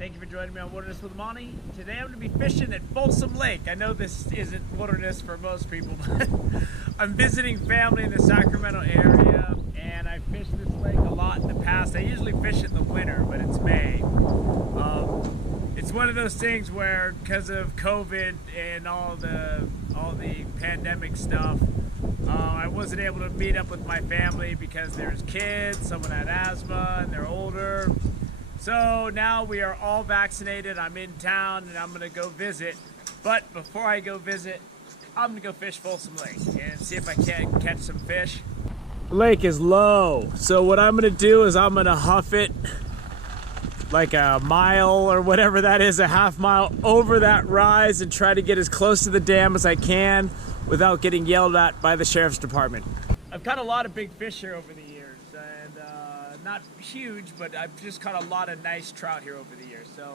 Thank you for joining me on Wilderness with Monty. Today I'm going to be fishing at Folsom Lake. I know this isn't wilderness for most people, but I'm visiting family in the Sacramento area, and I fished this lake a lot in the past. I usually fish it in the winter, but it's May. It's one of those things where, because of COVID and all the pandemic stuff, I wasn't able to meet up with my family because there's kids, someone had asthma, and they're older. So now we are all vaccinated. I'm in town and I'm gonna go visit. But before I go visit, I'm gonna go fish Folsom Lake and see if I can catch some fish. The lake is low, so what I'm gonna do is I'm gonna huff it like a mile or whatever that is, a half mile over that rise, and try to get as close to the dam as I can without getting yelled at by the sheriff's department. I've caught a lot of big fish here over the years, and not huge, but I've just caught a lot of nice trout here over the years. So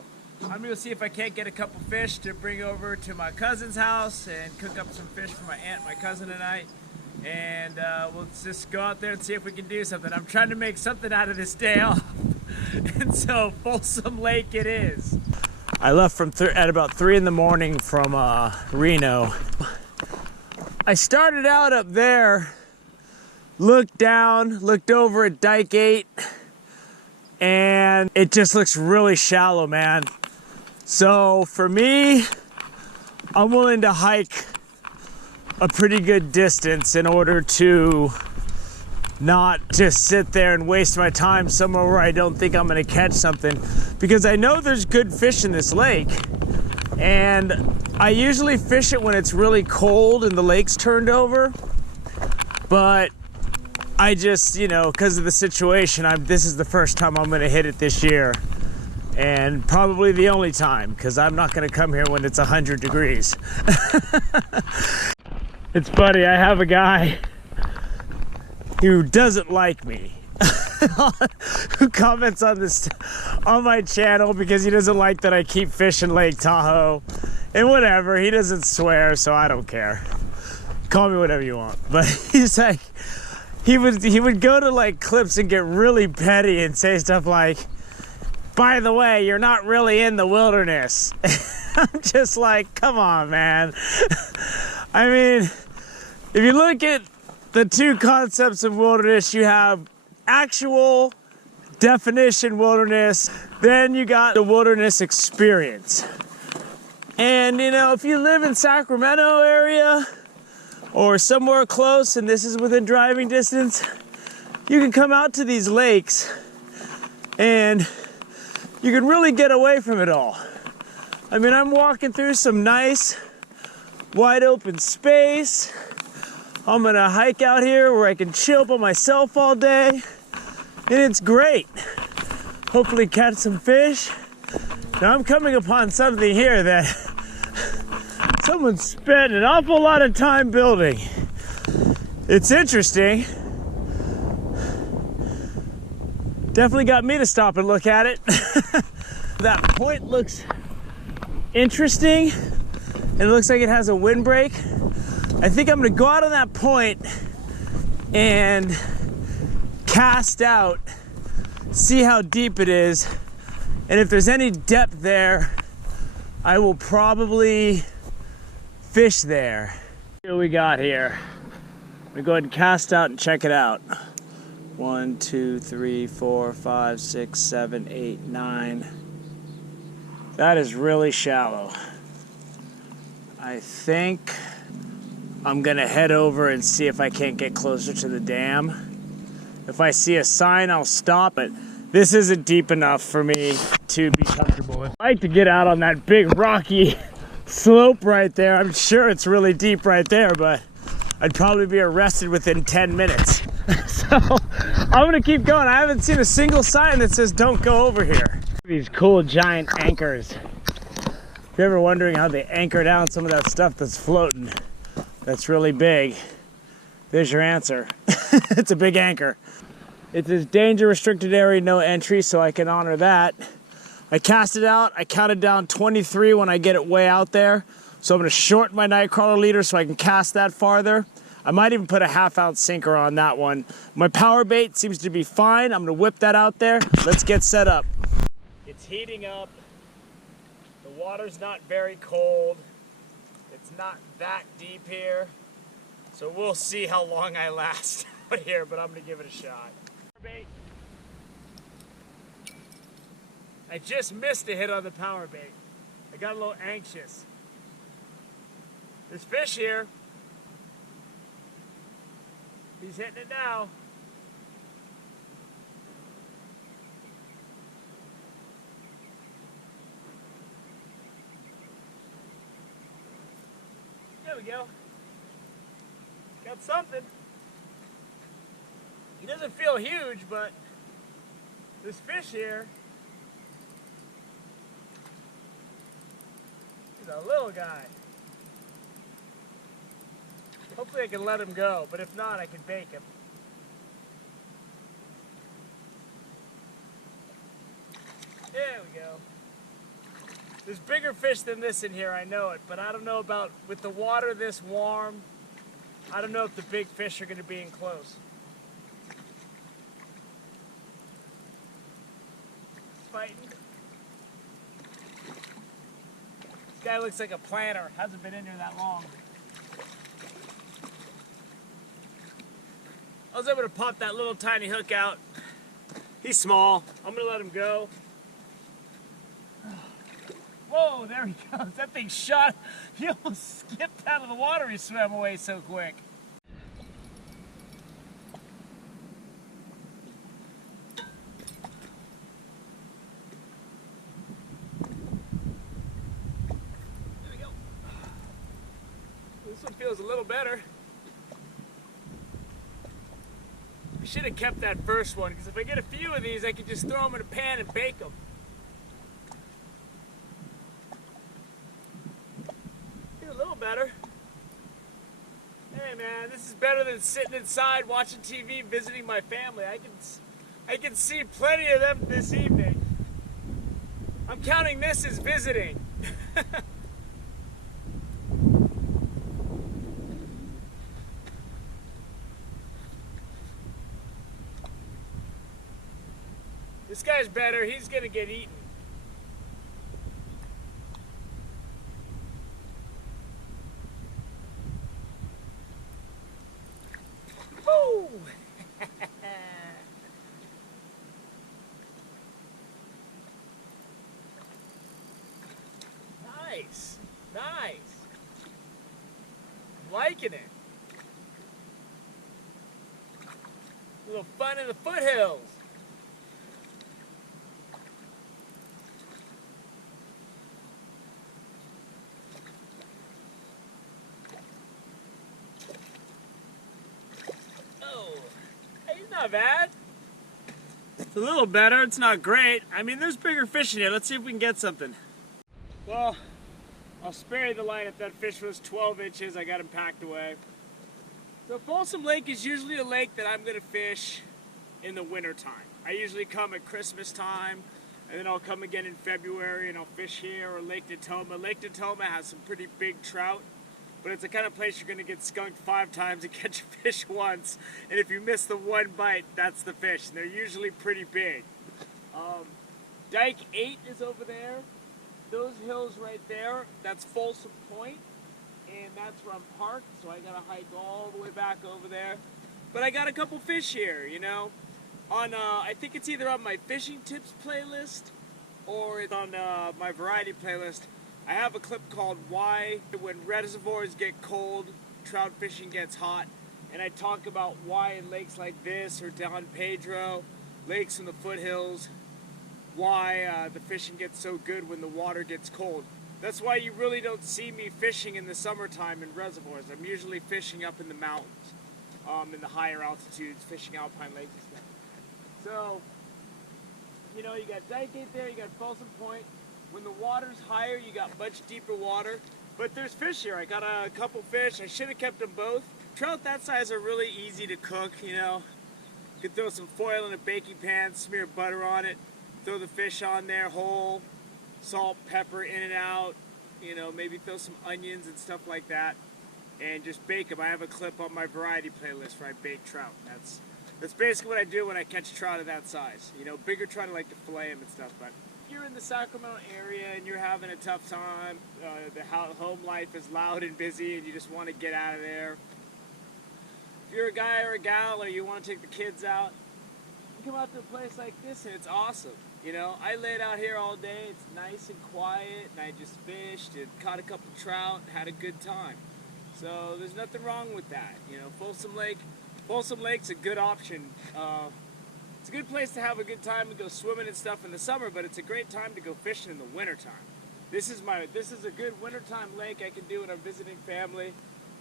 I'm gonna see if I can't get a couple fish to bring over to my cousin's house and cook up some fish for my aunt, my cousin, and I. And we'll just go out there and see if we can do something. I'm trying to make something out of this day off. And so Folsom Lake it is. I left from at about 3 in the morning from Reno. I started out up there, looked down, looked over at Dike 8, and it just looks really shallow, man. So for me, I'm willing to hike a pretty good distance in order to not just sit there and waste my time somewhere where I don't think I'm gonna catch something, because I know there's good fish in this lake, and I usually fish it when it's really cold and the lake's turned over, but I just, you know, because of the situation, this is the first time I'm gonna hit it this year, and probably the only time, because I'm not gonna come here when it's 100 degrees. It's funny, I have a guy who doesn't like me who comments on my channel because he doesn't like that I keep fishing Lake Tahoe and whatever. He doesn't swear, so I don't care. Call me whatever you want. But he's like, he would go to like clips and get really petty and say stuff like, by the way, you're not really in the wilderness. I'm just like, come on, man. I mean, if you look at the two concepts of wilderness, you have actual definition wilderness, then you got the wilderness experience. And you know, if you live in Sacramento area or somewhere close and this is within driving distance, you can come out to these lakes and you can really get away from it all. I mean, I'm walking through some nice wide open space. I'm gonna hike out here where I can chill by myself all day, and it's great. Hopefully catch some fish. Now I'm coming upon something here that someone spent an awful lot of time building. It's interesting. Definitely got me to stop and look at it. That point looks interesting, and it looks like it has a windbreak. I think I'm gonna go out on that point and cast out, see how deep it is, and if there's any depth there, I will probably fish there. What we got here? I'm gonna go ahead and cast out and check it out. 1, 2, 3, 4, 5, 6, 7, 8, 9. That is really shallow. I think I'm gonna head over and see if I can't get closer to the dam. If I see a sign, I'll stop it. This isn't deep enough for me to be comfortable with. I like to get out on that big rocky slope right there. I'm sure it's really deep right there, but I'd probably be arrested within 10 minutes. So I'm gonna keep going. I haven't seen a single sign that says don't go over here. These cool giant anchors. If you're ever wondering how they anchor down some of that stuff that's floating, that's really big, there's your answer. It's a big anchor. It says danger restricted area, no entry, so I can honor that. I cast it out. I counted down 23 when I get it way out there. So I'm gonna shorten my nightcrawler leader so I can cast that farther. I might even put a 1/2 ounce sinker on that one. My power bait seems to be fine. I'm gonna whip that out there. Let's get set up. It's heating up. The water's not very cold. It's not that deep here. So we'll see how long I last out here, but I'm gonna give it a shot. Bait. I just missed a hit on the power bait. I got a little anxious. There's fish here. He's hitting it now. There we go. Got something. He doesn't feel huge, but this fish here, he's a little guy. Hopefully I can let him go, but if not, I can bake him. There we go. There's bigger fish than this in here, I know it, but I don't know about, with the water this warm, I don't know if the big fish are going to be in close. He's fighting. This guy looks like a planter, hasn't been in here that long. I was able to pop that little tiny hook out. He's small. I'm going to let him go. Whoa, there he goes. That thing shot. He almost skipped out of the water. He swam away so quick. There we go. This one feels a little better. I should have kept that first one, because if I get a few of these, I can just throw them in a pan and bake them. Feel a little better. Hey man, this is better than sitting inside watching TV, visiting my family. I can see plenty of them this evening. I'm counting this as visiting. This guy's better. He's gonna get eaten. Woo! Nice, nice. I'm liking it. A little fun in the foothills. Not bad. It's a little better. It's not great. I mean, there's bigger fish in here. Let's see if we can get something. Well, I'll spare you the line. If that fish was 12 inches, I got him packed away. So Folsom Lake is usually a lake that I'm going to fish in the winter time. I usually come at Christmas time, and then I'll come again in February, and I'll fish here, or Lake Natoma. Lake Natoma has some pretty big trout. But it's the kind of place you're going to get skunked 5 times and catch a fish once. And if you miss the one bite, that's the fish. And they're usually pretty big. Dike 8 is over there. Those hills right there, that's Folsom Point. And that's where I'm parked. So I got to hike all the way back over there. But I got a couple fish here, you know. On I think it's either on my fishing tips playlist or it's on my variety playlist. I have a clip called Why When Reservoirs Get Cold, Trout Fishing Gets Hot, and I talk about why in lakes like this or Don Pedro, lakes in the foothills, why the fishing gets so good when the water gets cold. That's why you really don't see me fishing in the summertime in reservoirs. I'm usually fishing up in the mountains, in the higher altitudes, fishing alpine lakes and stuff. So, you know, you got Dike 8 there, you got Folsom Point. When the water's higher, you got much deeper water. But there's fish here. I got a couple fish. I should have kept them both. Trout that size are really easy to cook, you know. You could throw some foil in a baking pan, smear butter on it, throw the fish on there whole, salt, pepper, in and out, you know, maybe throw some onions and stuff like that, and just bake them. I have a clip on my variety playlist where I bake trout. That's basically what I do when I catch trout of that size. You know, bigger trout I like to fillet them and stuff, but you're in the Sacramento area and you're having a tough time, the home life is loud and busy and you just want to get out of there. If you're a guy or a gal or you want to take the kids out, you come out to a place like this and it's awesome. You know, I laid out here all day, it's nice and quiet, and I just fished and caught a couple trout and had a good time. So there's nothing wrong with that. You know, Folsom Lake's a good option. It's a good place to have a good time and go swimming and stuff in the summer, but it's a great time to go fishing in the wintertime. This is a good wintertime lake I can do when I'm visiting family,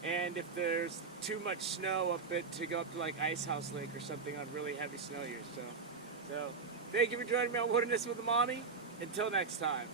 and if there's too much snow up it to go up to like Ice House Lake or something on really heavy snow years. So thank you for joining me on Wilderness with Amani. Until next time.